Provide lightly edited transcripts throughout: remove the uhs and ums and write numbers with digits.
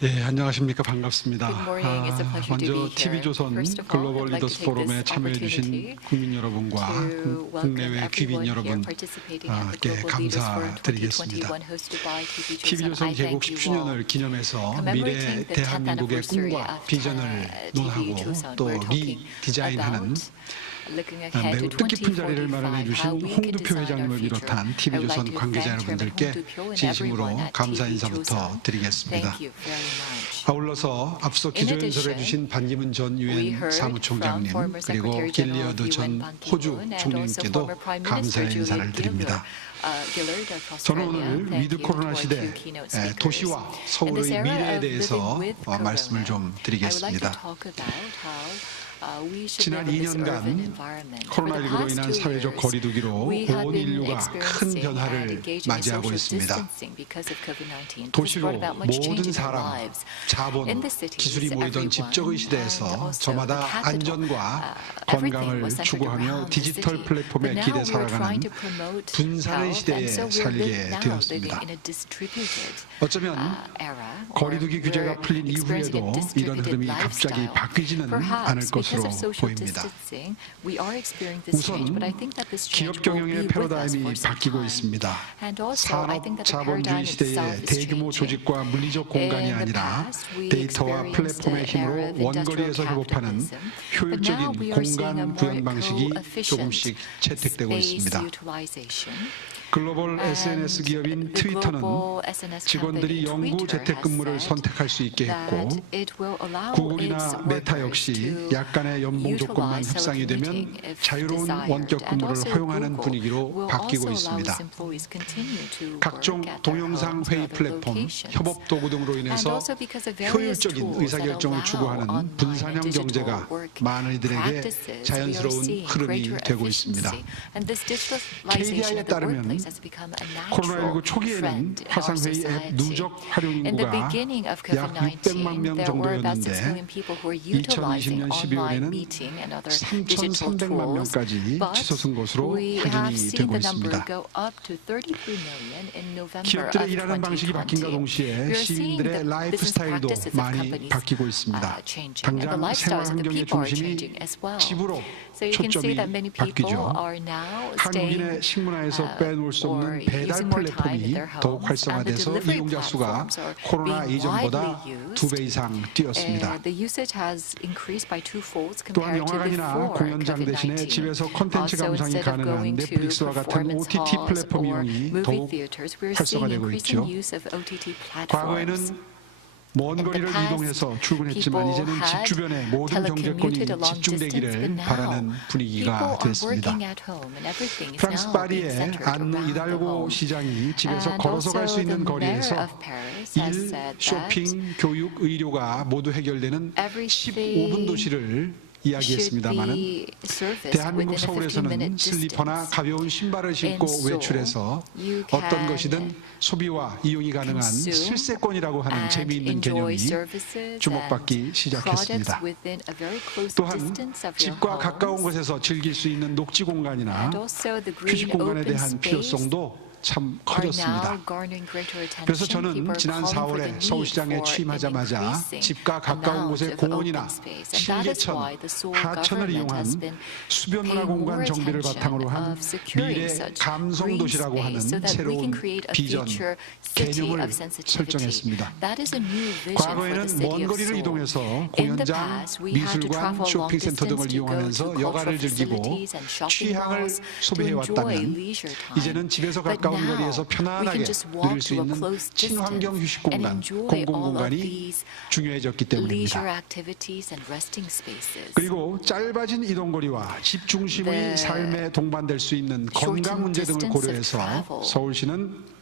예, 안녕하십니까. 반갑습니다. Good morning. It's a pleasure to be 먼저 here. TV조선 First of all, 글로벌 I'd like to 리더스 take 포럼에 this 참여해 주신 opportunity 국민 여러분과 to welcome 국내외 귀빈 everyone here 여러분 participating at the 께 Global Leaders Forum 감사드리겠습니다. 2021 hosted by TV조선. TV조선 I 개국 thank you all. 10주년을 기념해서 미래 Commemorating the 10th 대한민국의 anniversary 꿈과 of 비전을 논하고 TV조선, 또 we're talking 리디자인하는 looking ahead 매우 to 뜻깊은 자리를 2045, 마련해 how 주신 we can 홍두표 design our 회장님을 future. 비롯한 I would like TV조선 to 관계자 thank Chairman 여러분들께 홍두표 and 진심으로 everyone at 감사 TV 인사부터 조선. 드리겠습니다. Thank you very much. 아울러서 앞서 In 기조연설해 addition, 주신 반기문 전 we 유엔 heard 사무총장님 from former 그리고 Secretary General 길리어드 of 전 UN Ban 호주 Ki-moon and also 총리님께도 former Prime Minister 감사의 인사를 Juliet 드립니다. Gillard of 저는 Australia. 오늘 Thank 위드 you 코로나 to our 시대 two keynote speakers. 도시와 In this 서울의 era 미래에 of 대해서 living with 말씀을 좀 corona, I would like to 드리겠습니다. talk about how we should 지난 live in this urban 2년간 environment. For the 코로나19로 past 인한 2 사회적 years, 거리두기로 we have 온 been 인류가 큰 experiencing and 변화를 engaging in 맞이하고 social 있습니다. distancing because of COVID-19. This 도시로 brought about much change 모든 in our 사람, lives. 자본, In the cities, 기술이 모이던 everyone, 집적의 and 시대에서 also 저마다 the capital, 안전과 everything 건강을 was centered 추구하며 around the 디지털 city. 플랫폼에 But now 기대 we're 살아가는 trying to promote 분산의 health, 시대에 and so we're 살게 now living 되었습니다. in a distributed 어쩌면 era. 거리두기 규제가 We're 풀린 experiencing 이후에도 a 이런 흐름이 distributed 갑자기 lifestyle. 바뀌지는 않을 Perhaps 것으로 because of social 보입니다. distancing, we are experiencing this change, but I think that this change 기업 will 경영의 be with us 패러다임이 for some 바뀌고 time. 있습니다. And also, I think 산업 that the 자본주의 paradigm 시대에 itself is 대규모 changing. 조직과 물리적 공간이 In the 아니라 past, we 데이터와 experienced 플랫폼의 an 힘으로 era of industrial 원거리에서 협업하는 capitalism, but now 효율적인 we are seeing a 공간 more 구현 방식이 co-efficient 조금씩 채택되고 space 있습니다. utilization. 글로벌 SNS 기업인 the 트위터는 global SNS 직원들이 company 영구 Twitter 재택근무를 has 선택할 수 있게 that 했고 it will allow its 구글이나 메타 workers 역시 to 약간의 연봉 조건만 utilize 협상이 되면 telecommuting if 자유로운 desired. 원격 And 근무를 also 허용하는 Google 분위기로 will 바뀌고 also allow 있습니다. its employees continue to 각종 work at their 동영상 homes 회의 or other 플랫폼, locations. 협업 도구 등으로 And 인해서 also because of various 효율적인 tools that 의사결정을 allow 추구하는 online 분산형 and digital 경제가 work 많은 이들에게 practices, we are 자연스러운 seeing 흐름이 greater 되고 있습니다. efficiency. And this digitalization KDI에 of the 따르면 workplace has become a natural 코로나19 초기에는 trend in our 화상회의 앱 society. 누적 활용 In the 인구가 beginning of 약 600만 COVID-19, 명 there were about 6 정도였는데 million people who were utilizing 2020년 online 12월에는 meeting and other digital 3,300만 tools. 명까지 But 치솟은 것으로 we have 확인이 seen 되고 the number 있습니다. go up to 33 million in November of 기업들의 일하는 방식이 바뀐과 2020. 동시에 We are seeing 시민들의 the 라이프 business 스타일도 practices of 많이 companies 바뀌고 있습니다. changing, and the 당장 생활 lifestyles of the 환경의 people are 중심이 changing as well. 집으로 So you can see 초점이 that many people 바뀌죠. are now staying 한국인의 식문화에서 빼놓을 수 or 없는 배달 using more time in 플랫폼이 their 더욱 homes, and the 활성화돼서 delivery 이용자 수가 platforms are 코로나 being 이전보다 widely 2배 used. 이상 뛰었습니다. The usage has increased by twofolds 또한 compared to 영화관이나 before 공연장 대신에 COVID-19. 집에서 콘텐츠 Also, 감상이 instead of 가능한 going to 넷플릭스와 같은 performance OTT halls 플랫폼 or 이용이 movie 더욱 theaters, we're seeing 활성화되고 increasing 있죠. use of OTT platforms. 과거에는 먼 In the 거리를 past, 이동해서 출근했지만 people 이제는 집 had 주변에 모든 경제권이 telecommuted a long distance, 집중되기를 but now 바라는 people 분위기가 are 됐습니다. working at home and everything is 프랑스 now being 파리의 centered 안 around the 이달고 home. 시장이 집에서 And 걸어서 갈 수 also the 있는 mayor 거리에서 of Paris has 일, said that 쇼핑, 교육, 의료가 모두 해결되는 everything 15분 도시를 should 이야기했습니다마는 be serviced 대한민국 within a 서울에서는 15-minute 슬리퍼나 distance. 가벼운 신발을 신고 In Seoul, 외출해서 you 어떤 can 것이든 소비와 이용이 가능한 consume 실세권이라고 하는 and 재미있는 enjoy 개념이 services 주목받기 and 시작했습니다. products within a very close 또한 distance of your 집과 가까운 homes. 곳에서 즐길 수 있는 녹지 공간이나 And also the green 휴식 공간에 open 대한 space 필요성도 참 are 커졌습니다. now garnering greater attention. 그래서 People 저는 are 지난 calling for the 4월에 need 서울시장에 for an 취임하자마자 increasing 집과 가까운 amount 곳의 of 공원이나 open space. And that is why 신계천, the Seoul 하천을 government has 이용한 been 수변문화 paying 공간 more 정비를 attention 바탕으로 한 of securing 미래 such 감성 green 도시라고 하는 space so that we 새로운 can create a 비전, future city 개념을 of sensitivity. 설정했습니다. That is a new vision for the 과거에는 city 먼 of 거리를 Seoul. 이동해서 In the 공연장, past, we had to 미술관, travel a long 쇼핑센터 등을 distance to go to 이용하면서 여가를 cultural 즐기고 facilities and shopping 취향을 malls to enjoy 소비해왔다면 leisure time. 이제는 집에서 But 가까운 now 거리에서 we 편안하게 can just 누릴 walk 수 to a 있는 close 친환경 distance 휴식 and 공간, enjoy 공공 all of 공간이 these 중요해졌기 때문입니다. leisure activities and resting spaces. 그리고 짧아진 이동거리와 집 중심의 The 삶에 동반될 수 있는 건강 문제 등을 shortened 고려해서 distance of travel 서울시는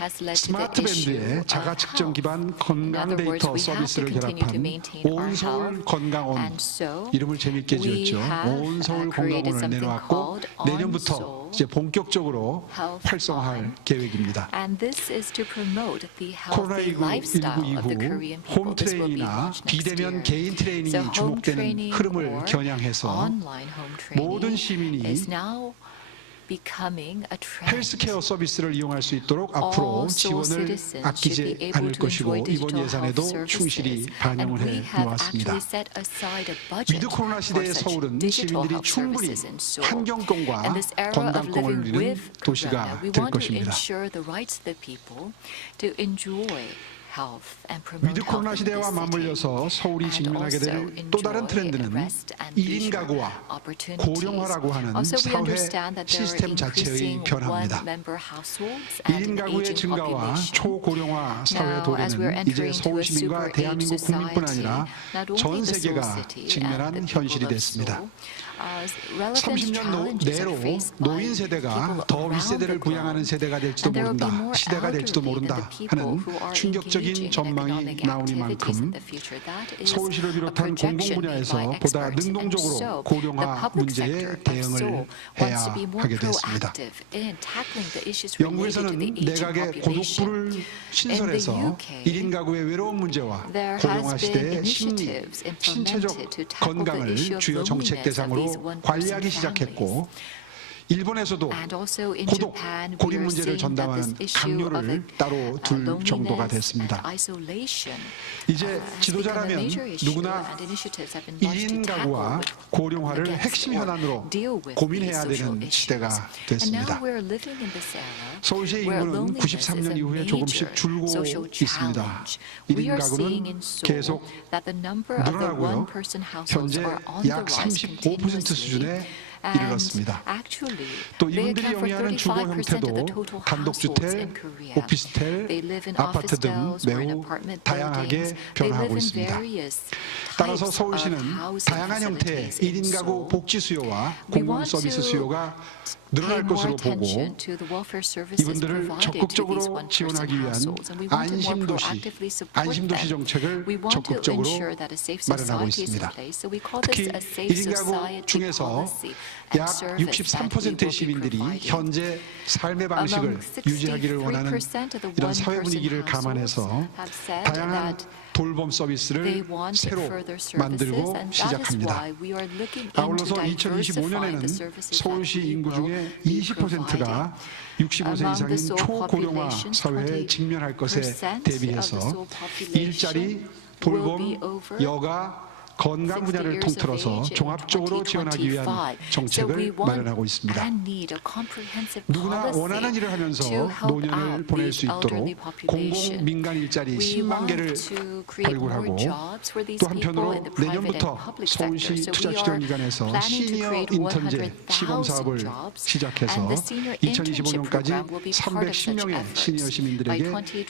has led to the 스마트 issue 밴드의 of 자가 측정 health. 기반 In 건강 other words, 데이터 we have to 서비스를 continue to 결합한 maintain our 온 서울 health. 건강원 And so 이름을 재밌게 we 지었죠. have 온 서울 created 건강원을 something 내놓았고 called On 내년부터 Seoul 이제 본격적으로 Health 활성화할 On. 계획입니다. And this is to promote the healthy 코로나19 lifestyle of the 이후 Korean 홈 people. This will be 트레이닝이나 launched next 비대면 year. 개인 트레이닝이 So home 주목되는 training 흐름을 or 겨냥해서 online home 모든 training 시민이 is now becoming a trend. 헬스케어 서비스를 이용할 수 있도록 앞으로 All Seoul 지원을 citizens should 아끼지 be able 않을 to 것이고 enjoy 이번 digital 예산에도 health 충실히 services. 반영을 And we 해 have 놓았습니다. actually set aside a budget 위드 코로나 for 시대의 such 서울은 digital 시민들이 health 충분히 services in Seoul. 환경권과 In this era of 건강권을 living 누리는 with 도시가 corona, we 될 want to 것입니다. ensure the rights of the people to enjoy health and promote 위드 health 코로나 in the 시대와 city. 맞물려서 서울이 And 직면하게 될 also 또 다른 enjoy 트렌드는 rest and 1인 leisure 가구와 opportunities. 고령화라고 하는 Also, we 사회 understand that there are 시스템 자체의 increasing 변화입니다. one-member households and 1인 an 가구의 aging 증가와 population. 초고령화 사회 Now, as we're 도래는 이제 entering 서울 into a 시민과 super 대한민국 age 국민뿐 society, 아니라 not only 전 the Seoul 세계가 city and 직면한 the 현실이 people of 됐습니다. Seoul, relevant 30년 challenges are 내로 faced by 노인 세대가 people 더 around 윗세대를 the 부양하는 globe. 세대가 될지도 And there will be 모른다, more 시대가 될지도 elderly 모른다 than the people 하는 who are 충격적인 engaging in 전망이 economic activities in 나오니만큼 the future. That is 서울시를 a 비롯한 공공 projection made 분야에서 by 보다 experts. And 능동적으로 so, the 고령화 public 문제에 sector of 대응을 Seoul 해야 wants to be more 하게 됐습니다. proactive in tackling the issues related to the 영국에서는 aging 내각의 population. 고독부를 신설해서 In the UK, 1인 가구의 외로운 문제와 There 고령화 has 시대의 been 심리, initiatives 신체적 implemented to tackle the 건강을 issue of 주요 정책 loneliness of 대상으로 these one-person 관리하기 families. 시작했고 일본에서도 And also in 고독, Japan, we 고립 are 문제를 seeing that this 전담하는 issue of 강요를 따로 둘 정도가 loneliness 됐습니다. and isolation 이제 has become a 지도자라면 major issue, 누구나 and initiatives have been launched 1인 to 가구와 tackle 고령화를 against 핵심 or 현안으로 deal with 고민해야 these social 되는 issues. 시대가 And now 됐습니다. we're living in this era 서울시의 where 인구는 loneliness is 93년 a 이후에 major 조금씩 줄고 social 있습니다. challenge. 1인 We are seeing 가구는 in Seoul 계속 that the number of the 늘어나고요. one-person households 현재 are on the 약 rise 35% continuously. 수준에 And 이르렀습니다. actually, 또 they 이분들이 account for 영위하는 주거 35% of the 형태도 total households 단독주택, in Korea. 오피스텔, They live in 아파트 office 등 towns or in 매우 apartment 다양하게 buildings. They 변화하고 live in 있습니다. various 따라서 types of 서울시는 housing 다양한 형태의 facilities in 1인 가구 Seoul. 복지 수요와 We 공공 want 서비스 to 수요가 pay 늘어날 more 것으로 보고 attention to the welfare services 이분들을 provided to 적극적으로 these one-person 지원하기 위한 households, and we want to more 안심도시, proactively support 안심도시 them. 정책을 We want to 적극적으로 ensure that a safe 마련하고 society is in 있습니다. place. So we call this 특히 a safe 1인 가구 society 중에서 policy and 약 service that we 63%의 will be 시민들이 providing. 현재 삶의 방식을 Among 유지하기를 원하는 63% of the 이런 사회 one-person 분위기를 households 감안해서 have said 다양한 that 돌봄 they 서비스를 want 새로 further services, 만들고 and that is 시작합니다. why we are looking 아울러서 into diversifying 2025년에는 the services that 서울시 we 인구 will 중에 be 20%가 65세 Among 이상인 the Seoul 초고령화 population, 사회에 직면할 것에 20% of 대비해서 the Seoul population 일자리, will be 돌봄, over 여가, 건강 60 분야를 years of 통틀어서 age in 종합적으로 지원하기 위한 2025. 정책을 So we want 마련하고 있습니다. and need a comprehensive 누구나 policy 원하는 일을 하면서 to help 노년을 out 보낼 these 수 있도록 elderly population. 공공 민간 일자리 We 10만 want 개를 to create more 발굴하고 jobs for these 또 people 한편으로 in the private and 내년부터 public 서울시 sector. So we are 투자지원기관에서 planning to 시니어 create 인턴제 시범 100,000 사업을 jobs, 시작해서 and the senior internship 2025년까지 program will be part of such 310명의 efforts. 시니어 By 시민들에게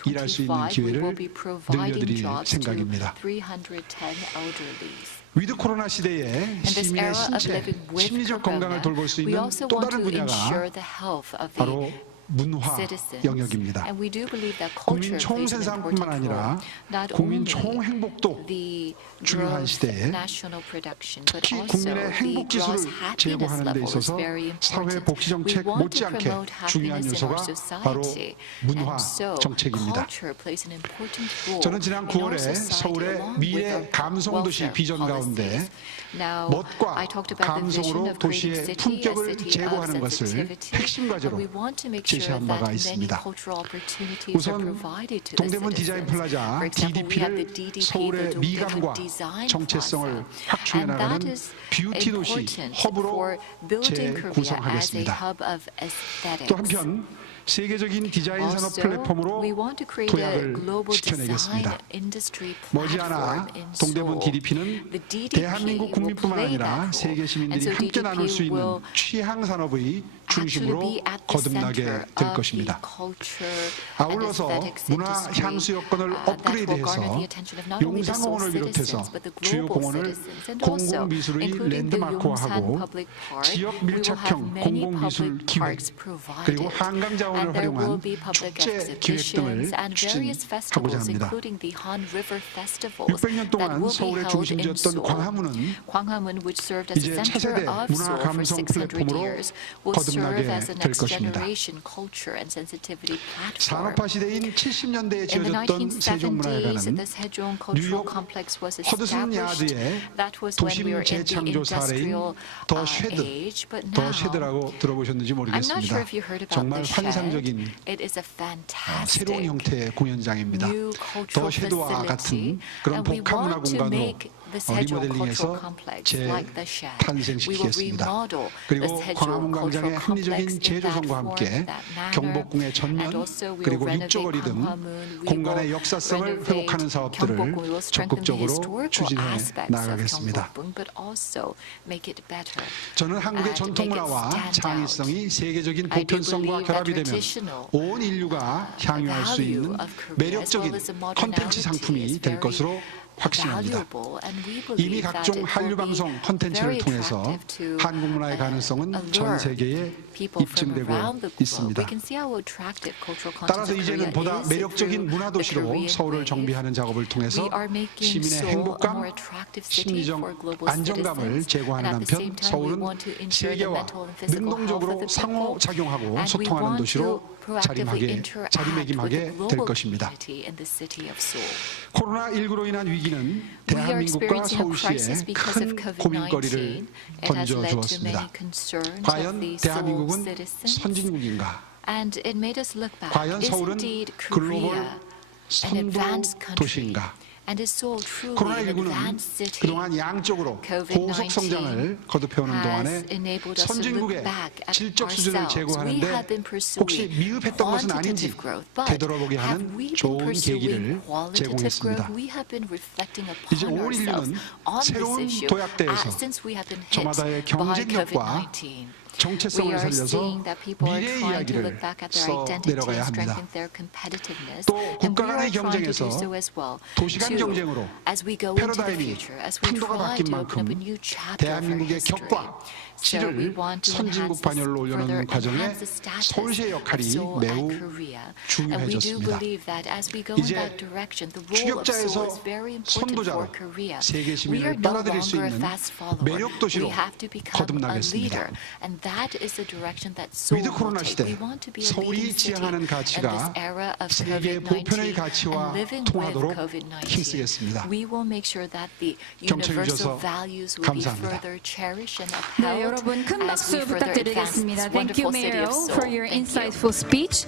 일할 수 있는 2025, we 기회를 will be providing 늘려드릴 jobs to 생각입니다. 310 elderlies. 위드 코로나 시대에 In this 시민의 era of 신체, living with 심리적 건강을 corona, 돌볼 수 we 있는 also 또 want 다른 to ensure 분야가 the health of 바로 the 문화 citizens. 영역입니다. And we do believe that 국민 culture plays an 총생산뿐만 important 아니라 role. Not 국민 only 총행복도 the 중요한 growth 시대에 national production, but 특히 also 국민의 the 행복 gross 지수를 happiness 제고하는 데 level is 있어서 very 사회 important. 복지 We 정책 want to 못지않게 promote 중요한 happiness in 요소가 our 바로 society. 문화 And so 정책입니다. culture plays an important role 저는 지난 in our 9월에 society 서울의 along 미래 with our 감성도시 welfare 비전 가운데 policies. Now, 멋과 I talked about the vision 감성으로 of creating 도시의 city, a 품격을 city of 제고하는 것을 sensitivity. 핵심 But 과제로 we want to make sure 제시한 바가 that many 있습니다. cultural opportunities are 우선 provided to the 동대문 디자인 citizens. 플라자 For example, we have the DDP를 DDP, 서울의 the 미감과 Dongdaemun Design 정체성을 Plaza. 확충해 And that 나가는 is 뷰티 도시 important 허브로 for building Korea as a 재구성하겠습니다. hub of aesthetics. 또 한편 세계적인 디자인 산업 Also, 플랫폼으로 we want to create a 도약을 global 시켜내겠습니다. design industry 머지않아 platform in 동대문 Seoul. DDP는 The DDP 대한민국 will 국민뿐만 play 아니라 that role. 세계 And 시민들이 so 함께 나눌 수 DDP 있는 will 취향 산업의 actually 중심으로 be at the 거듭나게 center 될 of 것입니다. the culture and 아울러서 aesthetics 문화 industry, 향수 여건을 that will garner 업그레이드해서 the attention of not only the Seoul 용산공원을 비롯해서 citizens, but the 주요 global 공원을 citizens, and also 공공미술의 including the 랜드마크화하고 Yongsan Public Park. 지역 We will have 밀착형 many 공공미술 public 기획 parks 그리고 provided. 한강 자원 자원을 And there will 활용한 be public 축제 기획 등을 exhibitions and various 추진하고자 festivals, 합니다. including the Han River festivals 600년 that 동안 will be 서울의 held in 중심지였던 Seoul. 광화문은 Gwanghwamun, which served as 이제 the 차세대 center of 문화 Seoul for 감성 600 플랫폼으로 years, will serve 거듭나게 as a 될 next 것입니다. generation culture and sensitivity platform. 산업화 시대인 70년대에 In the 지어졌던 1970s, 세종문화회관은 the Sejong Cultural 뉴욕 Complex was 허드슨 established. 야드의 That was when we 도심 were in the 재창조 사례인 industrial 더 쉐드, age, but 더 now 쉐드라고 들어보셨는지 I'm not 모르겠습니다. sure if you heard about 정말 the shed. 환상적인 It is a fantastic 새로운 형태의 공연장입니다. new 더 cultural 쉐드와 facility, 같은 그런 and we 복합 문화 want to 공간으로 make the Sejong Cultural 리모델링해서 Complex like the shed. We will 재탄생시키겠습니다. remodel the 그리고 Sejong 광화문 광장의 Cultural Complex 합리적인 in that 재조성과 form, 함께 that manner, 경복궁의 and 전면 also we will 그리고 renovate 육조거리 등 Gwanghwamun. We 공간의 will 역사성을 renovate 회복하는 사업들을 경복궁. We will strengthen the 적극적으로 historical 추진해 aspects of 나가겠습니다. 경복궁, but also make it better. 저는 한국의 and 전통 make it 문화와 stand 창의성이 세계적인 I do 보편성과 believe that 결합이 되면 traditional 온 인류가 향유할 수 value 있는 of Korea, 매력적인 as well as the 콘텐츠 modernality, 상품이 is 될 very 것으로 확신합니다. valuable, and we 이미 believe that 각종 it 한류 will be 방송 콘텐츠를 very 통해서 attractive to 한국 문화의 가능성은 전 allure 세계에 people from 입증되고 around the globe. 있습니다. We can see how attractive cultural 따라서 content of 이제는 Korea 보다 is 매력적인 through 문화 the 도시로 Korean 서울을 wave. 정비하는 작업을 통해서 We are making 시민의 Seoul a 행복감, more attractive city 심리적 for global 안정감을 citizens, 제고하는 and at the same 한편 time we 서울은 want to ensure the 세계와 mental and physical health of 능동적으로 the people, 상호작용하고 and we 소통하는 want 도시로 to proactively interact with the 자리매김하게 될 global 것입니다. community in the city of Seoul. 코로나19로 인한 위기는 We are 대한민국과 experiencing a 서울시에 crisis because of 큰 고민거리를 COVID-19. It has led to 던져주었습니다. many concerns of 과연 the Seoul 대한민국은 citizens, 선진국인가? and it made us look back. 과연 Is 서울은 indeed 글로벌 Korea an 선도 advanced country? 도시인가? And is Seoul truly an 코로나19는 advanced city? 그동안 양쪽으로 고속 성장을 거듭해오는 동안에 선진국의 질적 수준을 제고하는데 혹시 미흡했던 것은 아닌지 되돌아보게 하는 좋은 계기를 제공했습니다. 이제 온 인류는 새로운 도약대에서 저마다의 경쟁력과 정체성을 살려서 미래의 이야기를 써내려가야 합니다. 또 국가 간의 경쟁에서 도시 간 경쟁으로 패러다임이 판도가 바뀐 만큼 대한민국의 격과 질을 선진국 반열로 올려놓는 과정에 서울시의 역할이 매우 중요해졌습니다. 이제 추격자에서 선도자로 세계 시민을 빨아들일 수 있는 매력 도시로 거듭나겠습니다. 위드 코로나 시대 서울이 지향하는 가치가 세계 보편의 가치와 통하도록 힘쓰겠습니다. 경청해 주셔서 감사합니다. 네, 여러분 큰 박수 부탁드리겠습니다. Thank you, Mayor, for your insightful speech.